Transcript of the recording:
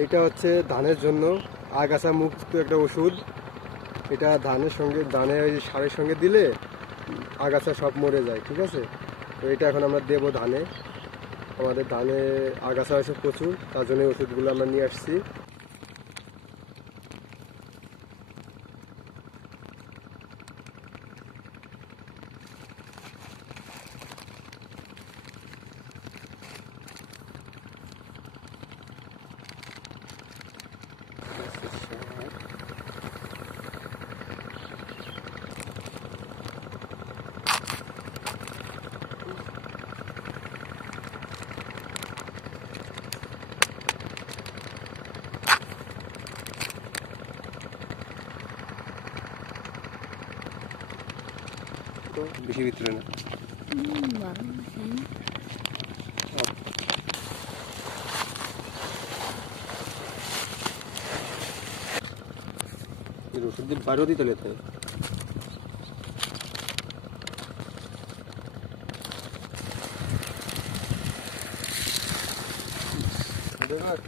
এটা হচ্ছে ধানের জন্য আগাছা মুক্ত একটা ওষুধ। এটা ধানের সঙ্গে সারের সঙ্গে দিলে আগাছা সব মরে যায়, ঠিক আছে। তো এটা এখন আমরা দেবো ধানে। আমাদের ধানে আগাছা আছে প্রচুর, তার জন্য ওষুধগুলো আমরা নিয়ে আসছি। তো বেশি ভিতরে না, ওষুধ দিয়ে বারো দিতে লেতে দেখ।